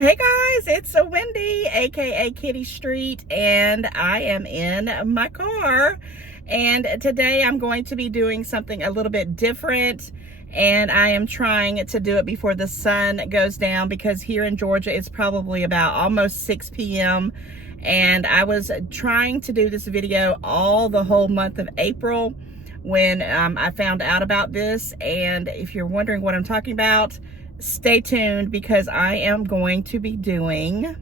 Hey guys, it's a Wendy, aka Kitty Street, and I am in my car. And today I'm going to be doing something a little bit different, and I am trying to do it before the sun goes down because here in Georgia it's probably about almost 6 p.m. And I was trying to do this video all the whole month of April when I found out about this. And if you're wondering what I'm talking about, stay tuned because I am going to be doing,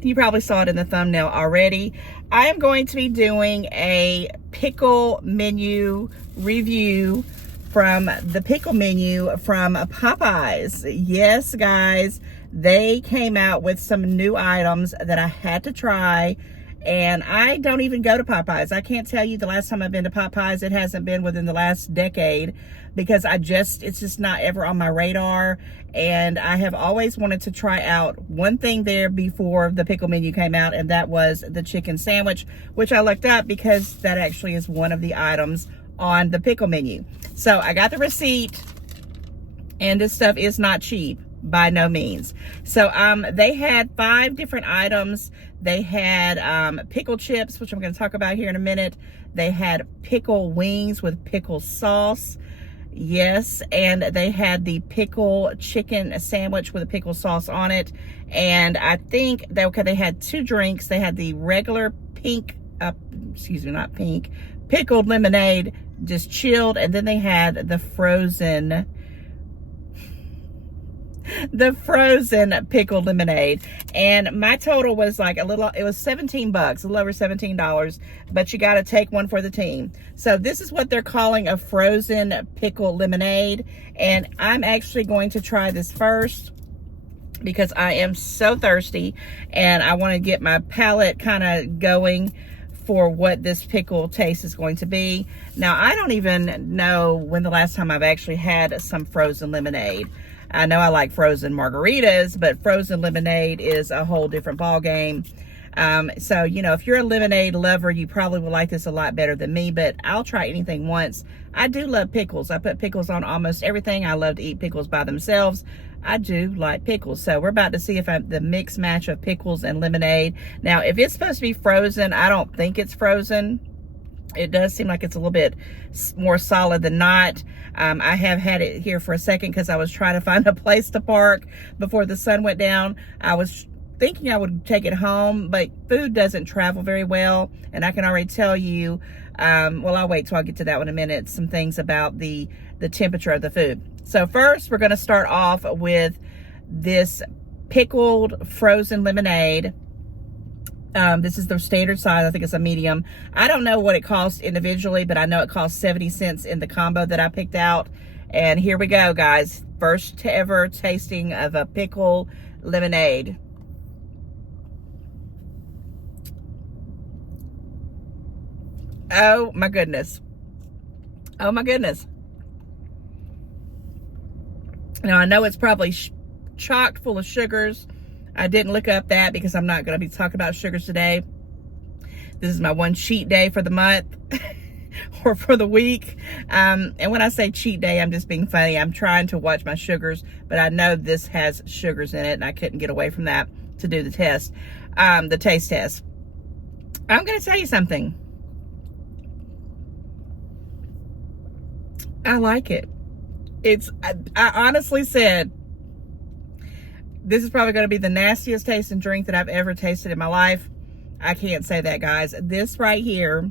you probably saw it in the thumbnail already, I am going to be doing a pickle menu review from the pickle menu from Popeyes. Yes, guys, they came out with some new items that I had to try. And I don't even go to Popeyes. I can't tell you the last time I've been to Popeyes. It hasn't been within the last decade because it's just not ever on my radar. And I have always wanted to try out one thing there before the pickle menu came out, and that was the chicken sandwich, which I looked up because that actually is one of the items on the pickle menu. So I got the receipt, and this stuff is not cheap by no means. So they had 5 different items. They had pickle chips, which I'm going to talk about here in a minute. They had pickle wings with pickle sauce. Yes, and they had the pickle chicken sandwich with a pickle sauce on it. And I think they had 2 drinks. They had the regular pickled lemonade, just chilled, and then they had the frozen pickled lemonade. And my total was like it was $17, a little over $17, but you got to take one for the team. So this is what they're calling a frozen pickle lemonade, and I'm actually going to try this first because I am so thirsty and I want to get my palate kind of going for what this pickle taste is going to be. Now, I don't even know when the last time I've actually had some frozen lemonade. I know I like frozen margaritas, but frozen lemonade is a whole different ball game. So, you know, if you're a lemonade lover, you probably will like this a lot better than me, but I'll try anything once. I do love pickles. I put pickles on almost everything. I love to eat pickles by themselves. I do like pickles. So we're about to see if the mixed match of pickles and lemonade. Now, if it's supposed to be frozen, I don't think it's frozen. It does seem like it's a little bit more solid than not. I have had it here for a second because I was trying to find a place to park before the sun went down. I was thinking I would take it home, but food doesn't travel very well. And I can already tell you, well, I'll wait till I get to that one in a minute, some things about the temperature of the food. So first, we're going to start off with this pickled frozen lemonade. This is the standard size. I think it's a medium. I don't know what it costs individually, but I know it costs 70 cents in the combo that I picked out. And here we go, guys. First ever tasting of a pickle lemonade. Oh my goodness. Oh my goodness. Now, I know it's probably chocked full of sugars. I didn't look up that because I'm not going to be talking about sugars today. This is my one cheat day for the month or for the week. And when I say cheat day, I'm just being funny. I'm trying to watch my sugars, but I know this has sugars in it and I couldn't get away from that to do the test, the taste test. I'm going to tell you something. I like it. I honestly said, this is probably going to be the nastiest tasting drink that I've ever tasted in my life. I can't say that, guys. This right here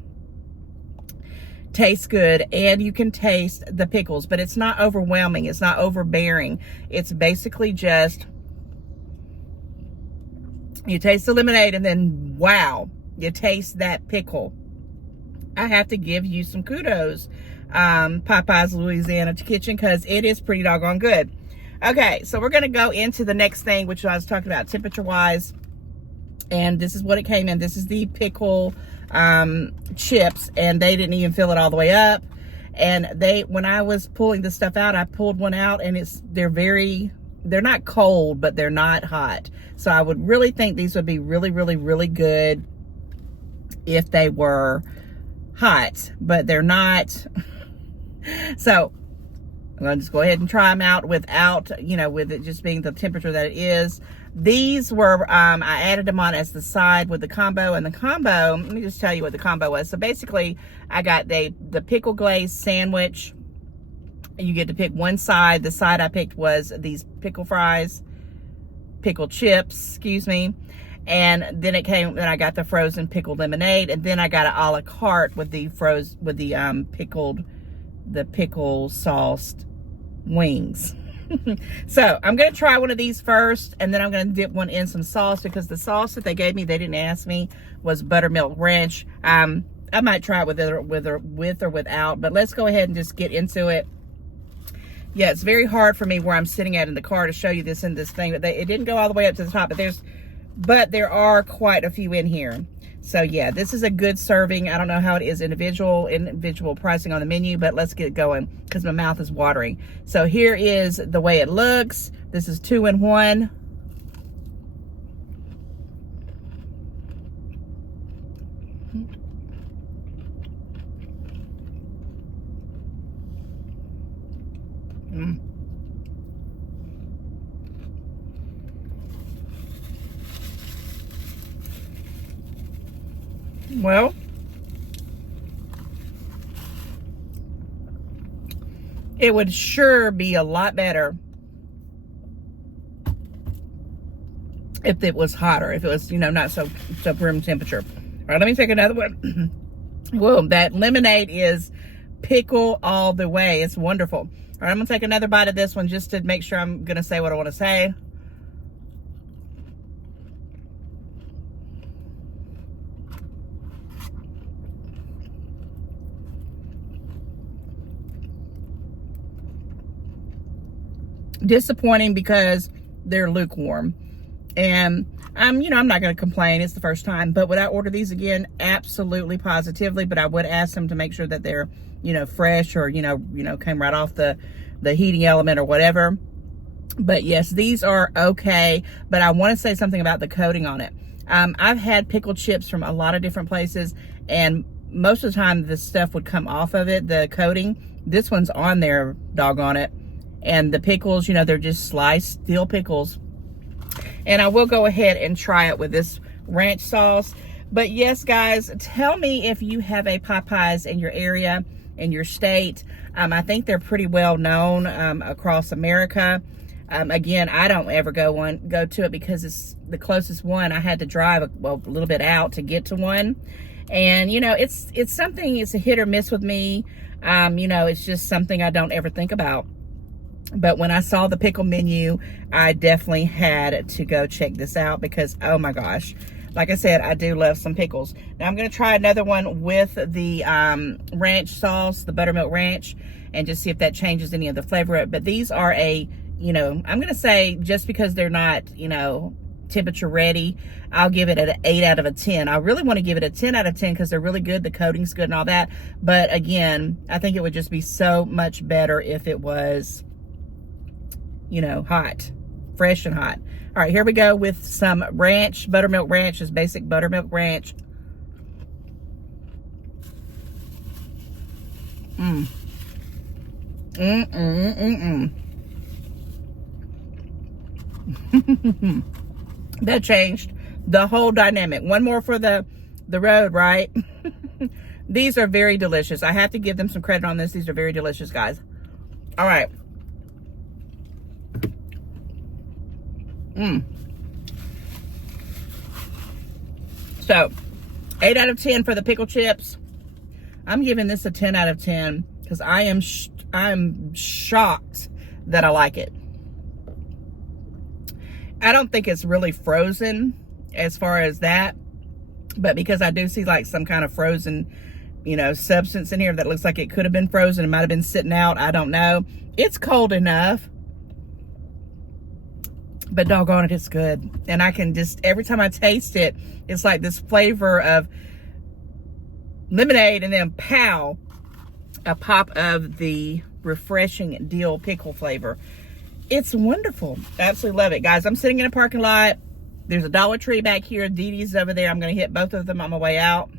tastes good, and you can taste the pickles, but it's not overwhelming. It's not overbearing. It's basically just, you taste the lemonade, and then, wow, you taste that pickle. I have to give you some kudos, Popeyes Louisiana kitchen, because it is pretty doggone good. Okay, so we're going to go into the next thing, which I was talking about temperature-wise. And this is what it came in. This is the pickle chips, and they didn't even fill it all the way up. And when I was pulling the stuff out, I pulled one out, and they're not cold, but they're not hot. So I would really think these would be really, really, really good if they were hot, but they're not. So I'm going to just go ahead and try them out without, you know, with it just being the temperature that it is. These were, I added them on as the side with the combo. And the combo, let me just tell you what the combo was. So basically, I got the pickle glaze sandwich. You get to pick one side. The side I picked was these pickle fries, pickle chips, excuse me. And then then I got the frozen pickled lemonade. And then I got an a la carte with the pickle sauced wings. So I'm going to try one of these first, and then I'm going to dip one in some sauce, because the sauce that they gave me, they didn't ask me, was buttermilk ranch. I might try it with or without, but let's go ahead and just get into it. Yeah, it's very hard for me where I'm sitting at in the car to show you this in this thing, but it didn't go all the way up to the top, but there are quite a few in here. So yeah, this is a good serving. I don't know how it is individual pricing on the menu, but let's get going because my mouth is watering. So here is the way it looks. This is 2 in 1. Well, it would sure be a lot better if it was hotter, if it was, you know, not so room temperature. All right, let me take another one. Whoa, that lemonade is pickle all the way. It's wonderful. All right, I'm gonna take another bite of this one just to make sure I'm gonna say what I want to say. Disappointing because they're lukewarm, and I'm not going to complain. It's the first time, but would I order these again? Absolutely, positively. But I would ask them to make sure that they're, fresh, or came right off the heating element or whatever. But yes, these are okay. But I want to say something about the coating on it. I've had pickle chips from a lot of different places, and most of the time the stuff would come off of it, the coating. This one's on there, doggone it. And the pickles, they're just sliced steel pickles. And I will go ahead and try it with this ranch sauce. But yes, guys, tell me if you have a Popeyes in your area, in your state. I think they're pretty well known across America. Again, I don't ever go to it because it's the closest one. I had to drive a little bit out to get to one. And, it's something, it's a hit or miss with me. It's just something I don't ever think about. But when I saw the pickle menu, I definitely had to go check this out because, oh my gosh, like I said, I do love some pickles. Now I'm going to try another one with the ranch sauce, the buttermilk ranch, and just see if that changes any of the flavor. But these are I'm going to say, just because they're not, temperature ready, I'll give it an 8 out of a 10. I really want to give it a 10 out of 10 because they're really good. The coating's good and all that. But again, I think it would just be so much better if it was, hot, fresh and hot. All right, here we go with some ranch, buttermilk ranch, just basic buttermilk ranch. That changed the whole dynamic. One more for the road, right? These are very delicious. I have to give them some credit on this. These are very delicious, guys. All right. So 8 out of 10 for the pickle chips. I'm giving this a 10 out of 10 because I'm shocked that I like it. I don't think it's really frozen as far as that, but because I do see like some kind of frozen, substance in here that looks like it could have been frozen. It might have been sitting out. I don't know. It's cold enough. But doggone it, it's good. And I can just, every time I taste it, it's like this flavor of lemonade and then pow, a pop of the refreshing dill pickle flavor. It's wonderful. Absolutely love it. Guys, I'm sitting in a parking lot. There's a Dollar Tree back here. Dee Dee's over there. I'm going to hit both of them on my way out.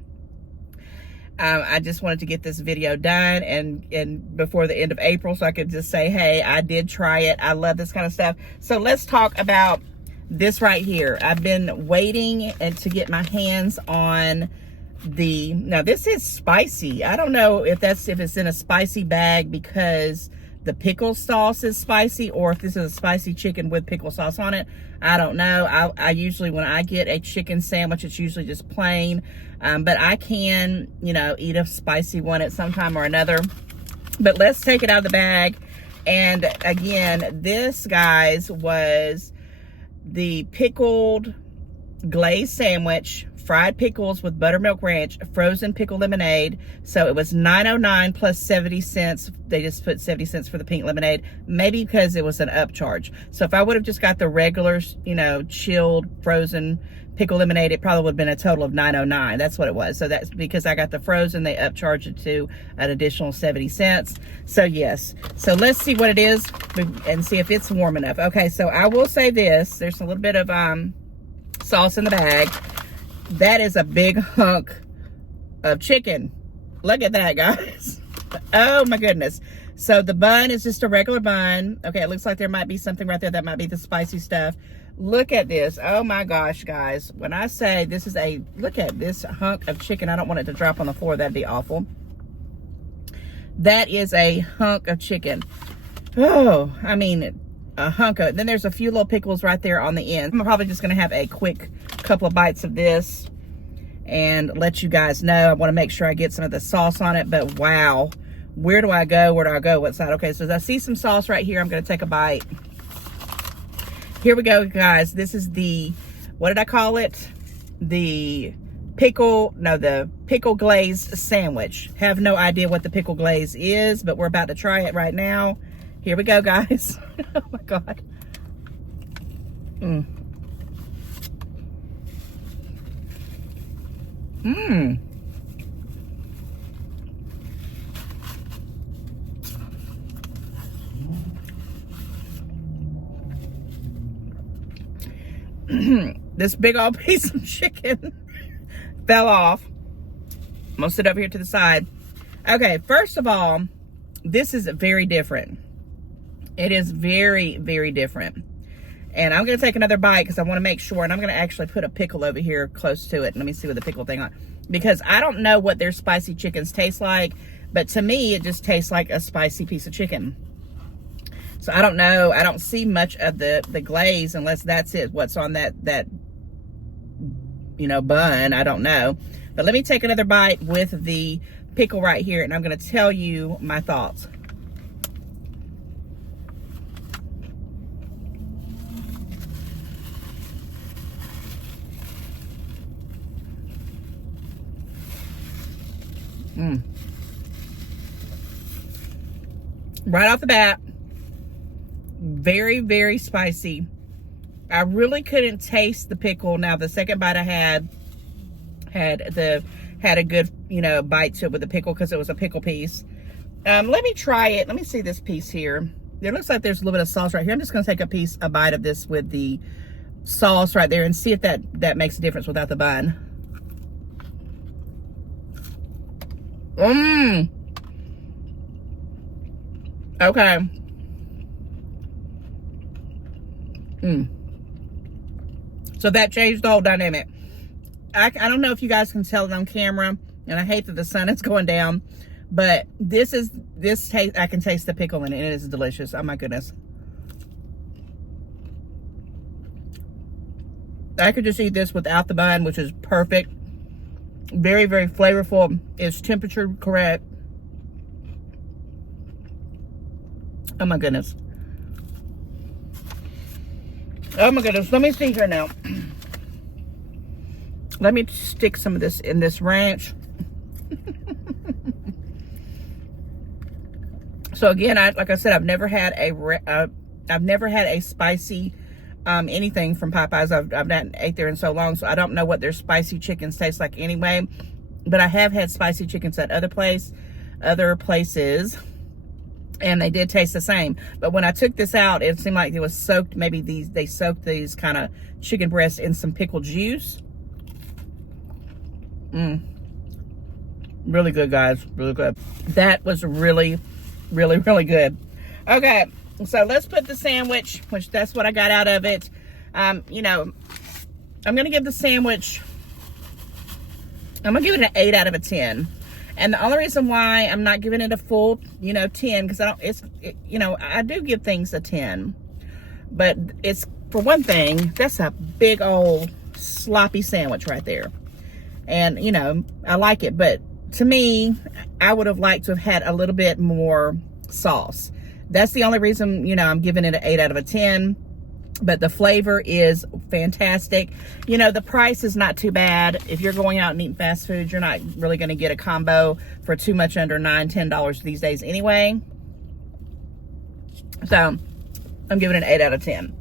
I just wanted to get this video done and before the end of April, so I could just say, hey, I did try it. I love this kind of stuff. So let's talk about this right here. I've been waiting to get my hands on now this is spicy. I don't know if it's in a spicy bag because the pickle sauce is spicy, or if this is a spicy chicken with pickle sauce on it. I don't know. I usually, when I get a chicken sandwich, it's usually just plain. But I can, eat a spicy one at some time or another. But let's take it out of the bag. And again, this, guys, was the pickled glazed sandwich, fried pickles with buttermilk ranch, frozen pickle lemonade. So it was $9.09 plus 70 cents. They just put 70 cents for the pink lemonade, maybe because it was an upcharge. So if I would have just got the regular, chilled frozen pickle lemonade, it probably would have been a total of $9.09. That's what it was. So that's because I got the frozen, they upcharged it to an additional 70 cents. So yes. So let's see what it is and see if it's warm enough. Okay, so I will say this. There's a little bit of sauce in the bag. That is a big hunk of chicken. Look at that, guys. Oh my goodness. So the bun is just a regular bun. Okay, it looks like there might be something right there that might be the spicy stuff. Look at this. Oh my gosh, guys. When I say this is look at this hunk of chicken. I don't want it to drop on the floor. That'd be awful. That is a hunk of chicken. Oh, I mean, a hunk of it. Then there's a few little pickles right there on the end. I'm probably just going to have a quick couple of bites of this and let you guys know. I want to make sure I get some of the sauce on it, but wow. Where do I go? Where do I go? What side? Okay, so I see some sauce right here. I'm going to take a bite. Here we go, guys. This is what did I call it? The pickle glazed sandwich. Have no idea what the pickle glaze is, but we're about to try it right now. Here we go, guys. Oh my God. This big old piece of chicken fell off. I'm gonna sit over here to the side. Okay, first of all, this is very different. It is very, very different. And I'm gonna take another bite because I want to make sure, and I'm gonna actually put a pickle over here close to it. Let me see what the pickle thing on, because I don't know what their spicy chickens taste like, but to me it just tastes like a spicy piece of chicken. So I don't know. I don't see much of the glaze unless that's it. What's on that bun? I don't know. But let me take another bite with the pickle right here, and I'm going to tell you my thoughts. Right off the bat, very, very spicy. I really couldn't taste the pickle. Now the second bite I had a good bite to it with the pickle because it was a pickle piece. Let me try it. Let me see this piece here. It looks like there's a little bit of sauce right here. I'm just going to take a bite of this with the sauce right there and see if that makes a difference without the bun. Okay. So that changed the whole dynamic. I don't know if you guys can tell it on camera, and I hate that the sun is going down, but this taste, I can taste the pickle in it, and it is delicious. Oh my goodness. I could just eat this without the bun, which is perfect. Very, very flavorful. It's temperature correct. Oh my goodness. Oh my goodness. Let me see here now. Let me stick some of this in this ranch. So again, like I said, I've never had a spicy anything from Popeyes. I've not ate there in so long, so I don't know what their spicy chickens taste like anyway. But I have had spicy chickens at other places, and they did taste the same. But when I took this out, it seemed like it was soaked. Maybe they soaked these kind of chicken breasts in some pickle juice. Really good, guys. Really good. That was really, really, really good. Okay, so let's put the sandwich, which that's what I got out of it. You know, I'm going to give the sandwich, I'm going to give it an 8 out of a 10. And the only reason why I'm not giving it a full, 10, because I do give things a 10. But it's, for one thing, that's a big old sloppy sandwich right there. And, I like it. But to me, I would have liked to have had a little bit more sauce. That's the only reason, I'm giving it an 8 out of a 10. But the flavor is fantastic. The price is not too bad. If you're going out and eating fast food, you're not really going to get a combo for too much under $9, $10 these days anyway. So, I'm giving it an 8 out of 10.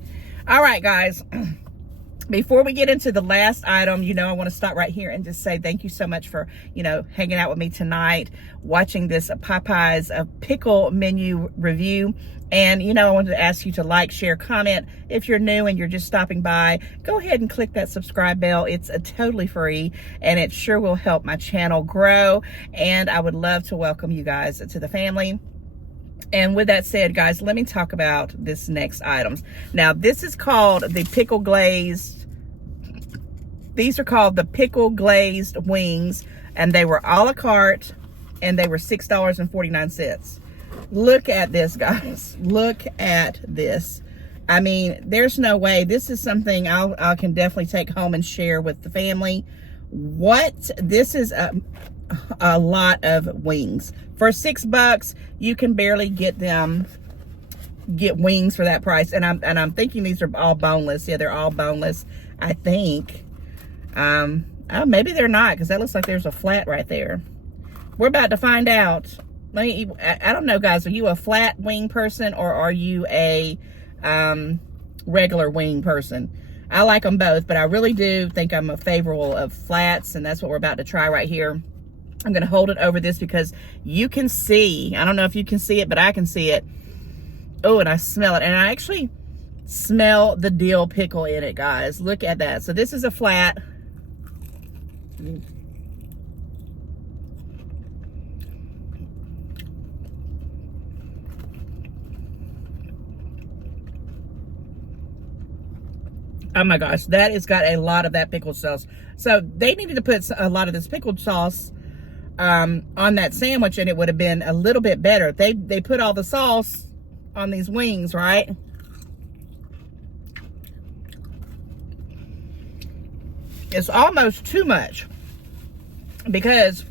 All right, guys. Before we get into the last item, I want to stop right here and just say thank you so much for, hanging out with me tonight, watching this Popeyes pickle menu review. And, I wanted to ask you to like, share, comment. If you're new and you're just stopping by, go ahead and click that subscribe bell. It's totally free, and it sure will help my channel grow. And I would love to welcome you guys to the family. And with that said, guys, let me talk about this next items. Now, this is called the pickle glazed. These are called the pickle glazed wings, and they were a la carte, and they were $6.49. Look at this, guys. Look at this. I mean, there's no way. This is something I can definitely take home and share with the family. What? This is a lot of wings. For $6, you can barely get wings for that price. And I'm thinking these are all boneless. Yeah, they're all boneless, I think. Maybe they're not, because that looks like there's a flat right there. We're about to find out. I don't know, guys. Are you a flat wing person, or are you a regular wing person? I like them both, but I really do think I'm a favorable of flats, and that's what we're about to try right here. I'm going to hold it over this because you can see. I don't know if you can see it, but I can see it. Oh, and I smell it. And I actually smell the dill pickle in it, guys. Look at that. So this is a flat. Oh my gosh, that has got a lot of that pickle sauce. So they needed to put a lot of this pickled sauce on that sandwich, and it would have been a little bit better. They put all the sauce on these wings, right? It's almost too much, because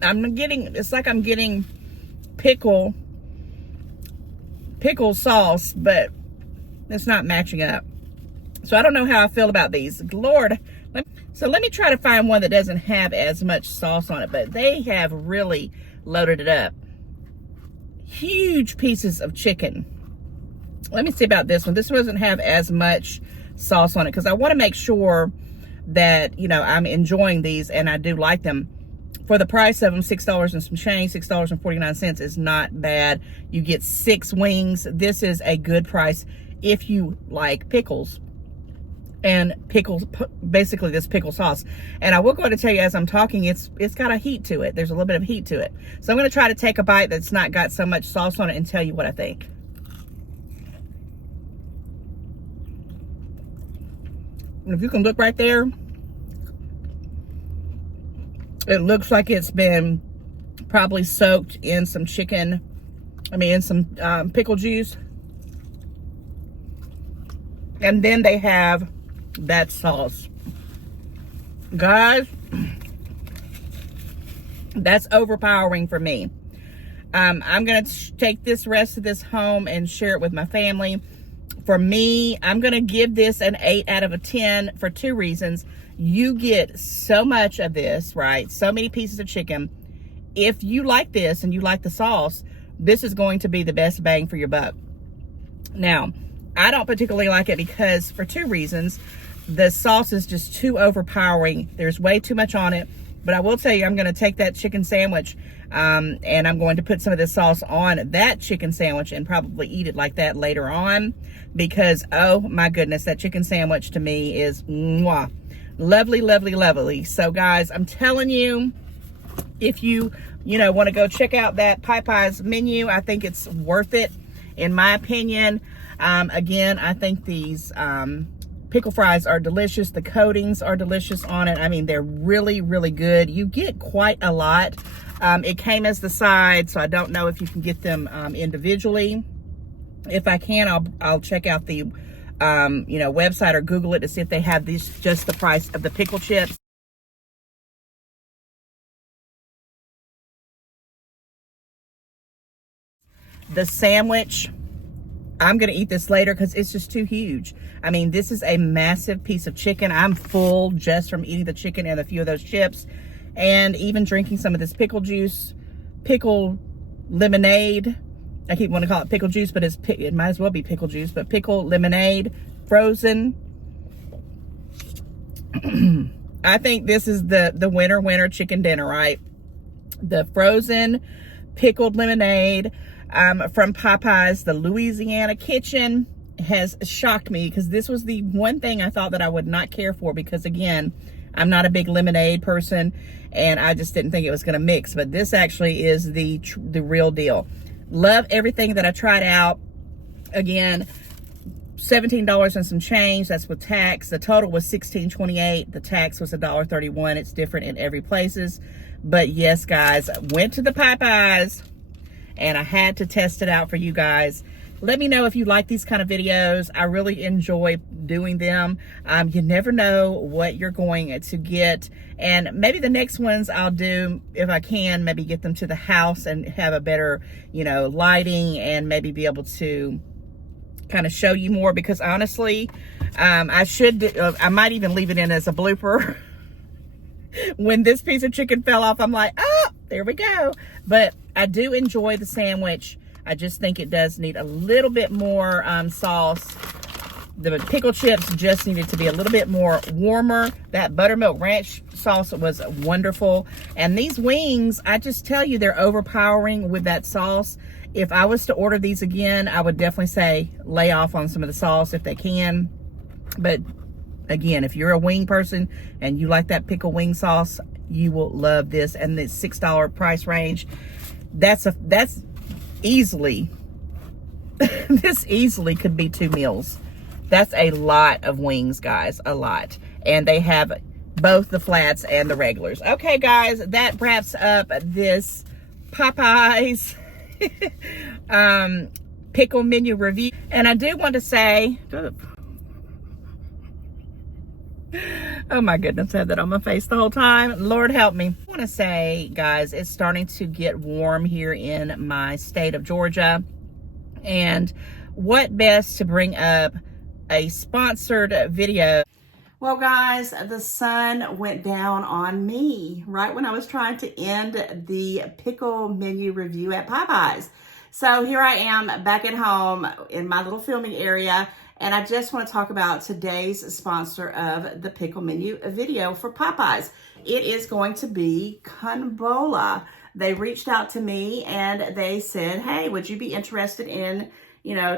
it's like I'm getting pickle sauce, but it's not matching up. So I don't know how I feel about these. Lord. So let me try to find one that doesn't have as much sauce on it. But they have really loaded it up. Huge pieces of chicken. Let me see about this one. This one doesn't have as much sauce on it, because I want to make sure that, I'm enjoying these, and I do like them. For the price of them, $6 and some change, $6.49 is not bad. You get 6 wings. This is a good price if you like pickles. And pickles, basically this pickle sauce. And I will go ahead and tell you, as I'm talking, it's got a heat to it. There's a little bit of heat to it. So I'm going to try to take a bite that's not got so much sauce on it and tell you what I think. And if you can look right there, it looks like it's been probably soaked in some chicken, in some pickle juice. And then they have that sauce. Guys, that's overpowering for me. I'm going to take this rest of this home and share it with my family. For me, I'm going to give this an 8 out of a 10 for 2 reasons. You get so much of this, right? So many pieces of chicken. If you like this and you like the sauce, this is going to be the best bang for your buck. Now, I don't particularly like it because, for 2 reasons. The sauce is just too overpowering. There's way too much on it. But I will tell you, I'm going to take that chicken sandwich and I'm going to put some of this sauce on that chicken sandwich and probably eat it like that later on, because, oh my goodness, that chicken sandwich to me is mwah. Lovely, lovely, lovely. So guys, I'm telling you, If you want to go check out that Popeyes menu, I think it's worth it, in my opinion. Again, I think these pickle fries are delicious. The coatings are delicious on it. I mean, they're really, really good. You get quite a lot. It came as the side, so I don't know if you can get them individually. If I can, I'll check out the website or Google it to see if they have these just the price of the pickle chips. The sandwich, I'm gonna eat this later because it's just too huge. I mean, this is a massive piece of chicken. I'm full just from eating the chicken and a few of those chips, and even drinking some of this pickle juice, pickle lemonade. I keep wanting to call it pickle juice, but it might as well be pickle juice, but pickle lemonade, frozen. I think this is the winner chicken dinner, right? The frozen pickled lemonade from Popeyes, the Louisiana kitchen, has shocked me, because this was the one thing I thought that I would not care for, because again, I'm not a big lemonade person and I just didn't think it was going to mix, but this actually is the real deal. Love everything that I tried out. Again, $17 and some change. That's with tax. The total was $16.28. The tax was $1.31. It's different in every places. But yes, guys, went to the Popeyes and I had to test it out for you guys. Let me know if you like these kind of videos. I really enjoy doing them. You never know what you're going to get. And maybe the next ones I'll do, if I can, maybe get them to the house and have a better, lighting, and maybe be able to kind of show you more, because honestly, I might even leave it in as a blooper. When this piece of chicken fell off, I'm like, oh, there we go. But I do enjoy the sandwich. I just think it does need a little bit more sauce. The pickle chips just needed to be a little bit more warmer. That buttermilk ranch sauce was wonderful. And these wings, I just tell you, they're overpowering with that sauce. If I was to order these again, I would definitely say lay off on some of the sauce if they can. But again, if you're a wing person and you like that pickle wing sauce, you will love this. And the $6 price range, that's easily, this easily could be 2 meals. That's a lot of wings, guys, a lot. And they have both the flats and the regulars. Okay, guys, that wraps up this Popeyes pickle menu review. And I do want to say, oh my goodness, I had that on my face the whole time. Lord help me. I want to say, guys, it's starting to get warm here in my state of Georgia. And what best to bring up a sponsored video. Well, guys, the sun went down on me right when I was trying to end the pickle menu review at Popeyes. So here I am back at home in my little filming area, and I just want to talk about today's sponsor of the pickle menu video for Popeyes. It is going to be Conbola. They reached out to me and they said, hey, would you be interested in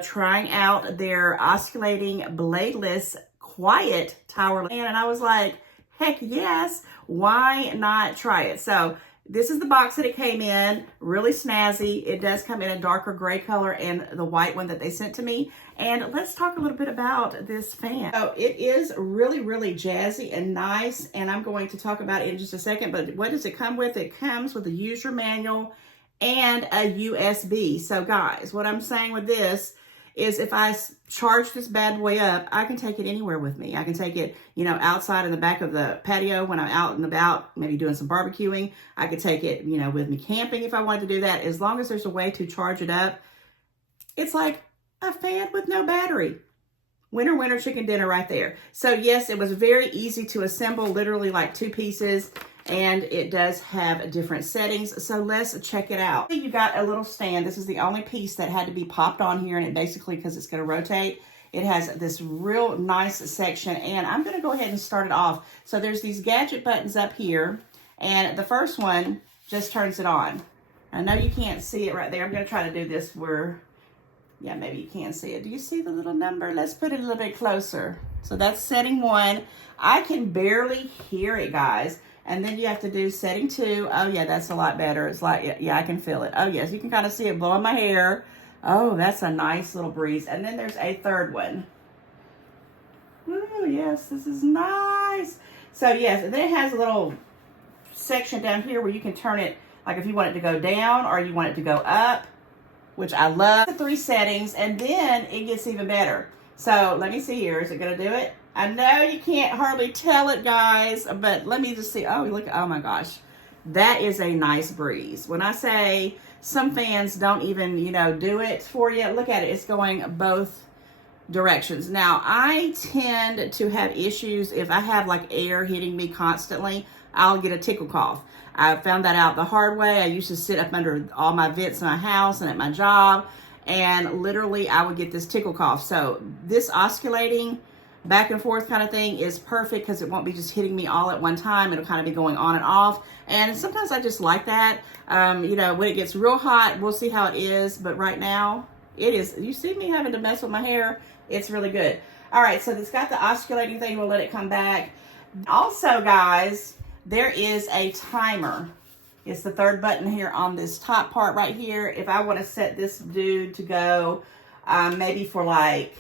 trying out their osculating bladeless quiet tower lamp? And I was like, heck yes, why not try it? So this is the box that it came in, really snazzy. It does come in a darker gray color and the white one that they sent to me. And let's talk a little bit about this fan. So it is really, really jazzy and nice, and I'm going to talk about it in just a second, but what does it come with? It comes with a user manual and a USB. So guys, what I'm saying with this is if I charge this bad boy up, I can take it anywhere with me. I can take it, outside in the back of the patio when I'm out and about, maybe doing some barbecuing. I could take it, with me camping if I wanted to do that. As long as there's a way to charge it up, it's like a fan with no battery. Winner chicken dinner right there. So yes, it was very easy to assemble, literally like 2 pieces. And it does have different settings. So let's check it out. You got a little stand. This is the only piece that had to be popped on here. And it basically, because it's going to rotate, it has this real nice section. And I'm going to go ahead and start it off. So there's these gadget buttons up here. And the first one just turns it on. I know you can't see it right there. I'm going to try to do this where, yeah, maybe you can see it. Do you see the little number? Let's put it a little bit closer. So that's setting 1. I can barely hear it, guys. And then you have to do setting 2. Oh yeah, that's a lot better. It's like, yeah, I can feel it. Oh yes, you can kind of see it blowing my hair. Oh, that's a nice little breeze. And then there's a third one. Oh yes, this is nice. So yes, and then it has a little section down here where you can turn it, like if you want it to go down or you want it to go up, which I love. The 3 settings, and then it gets even better. So let me see here. Is it going to do it? I know you can't hardly tell it, guys, but let me just see. Oh, look. Oh my gosh. That is a nice breeze. When I say some fans don't even, you know, do it for you, look at it. It's going both directions. Now, I tend to have issues if I have like air hitting me constantly. I'll get a tickle cough. I found that out the hard way. I used to sit up under all my vents in my house and at my job, and literally I would get this tickle cough. So this oscillating back and forth kind of thing is perfect because it won't be just hitting me all at one time. It'll kind of be going on and off. And sometimes I just like that. You know, when it gets real hot, we'll see how it is. But right now, it is. You see me having to mess with my hair. It's really good. All right, so it's got the osculating thing. We'll let it come back. Also, guys, there is a timer. It's the 3rd button here on this top part right here. If I want to set this dude to go maybe for like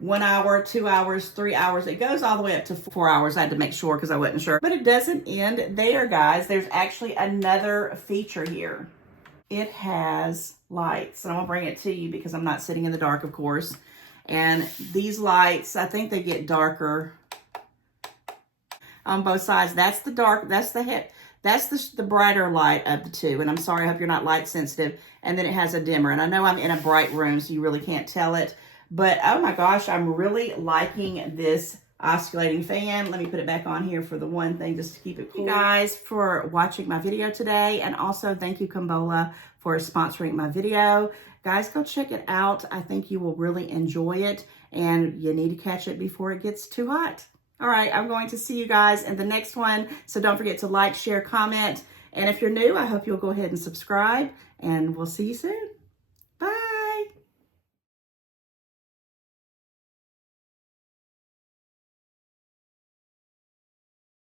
1 hour, 2 hours, 3 hours, it goes all the way up to 4 hours. I had to make sure because I wasn't sure. But it doesn't end there, guys. There's actually another feature here. It has lights, and I'm going to bring it to you because I'm not sitting in the dark, of course. And these lights, I think they get darker on both sides. That's the dark, that's the brighter light of the 2. And I'm sorry, I hope you're not light sensitive. And then it has a dimmer. And I know I'm in a bright room, so you really can't tell it. But oh my gosh, I'm really liking this oscillating fan. Let me put it back on here for the one thing just to keep it cool. Thank you guys for watching my video today. And also thank you, Kumbola, for sponsoring my video. Guys, go check it out. I think you will really enjoy it. And you need to catch it before it gets too hot. All right, I'm going to see you guys in the next one. So don't forget to like, share, comment. And if you're new, I hope you'll go ahead and subscribe. And we'll see you soon.